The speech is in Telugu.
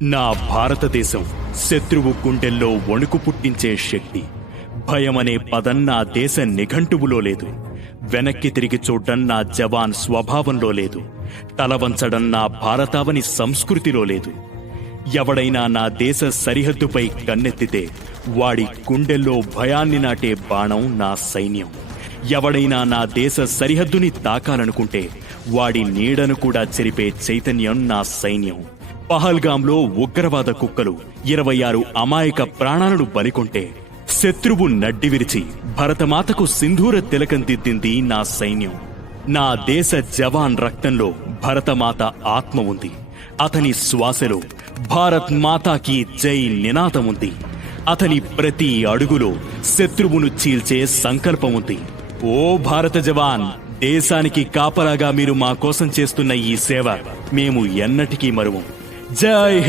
నా భారతదేశం శత్రువు గుండెల్లో వణుకు పుట్టించే శక్తి. భయమనే పదం నా దేశ నిఘంటువులో లేదు. వెనక్కి తిరిగి చూడ్డం నా జవాన్ స్వభావంలో లేదు. తలవంచడం నా భారతావని సంస్కృతిలో లేదు. ఎవడైనా నా దేశ సరిహద్దుపై కన్నెత్తితే వాడి గుండెల్లో భయాన్ని నాటే బాణం నా సైన్యం. ఎవడైనా నా దేశ సరిహద్దుని తాకాలనుకుంటే వాడి నీడను కూడా చెరిపే చైతన్యం నా సైన్యం. పహల్గాంలో ఉగ్రవాద కుక్కలు 26 అమాయక ప్రాణాలను బలికొంటే శత్రువు నడ్డి విరిచి భరతమాతకు సింధూర తిలకం దిద్దింది నా సైన్యం. నా దేశ జవాన్ రక్తంలో భరతమాత ఆత్మ ఉంది. అతని శ్వాసలో భారత్ మాతాకి జై నినాదముంది. అతని ప్రతి అడుగులో శత్రువును చీల్చే సంకల్పముంది. ఓ భారత జవాన్, దేశానికి కాపలాగా మీరు మా కోసం చేస్తున్న ఈ సేవ మేము ఎన్నటికీ మరువం. జై హింద్.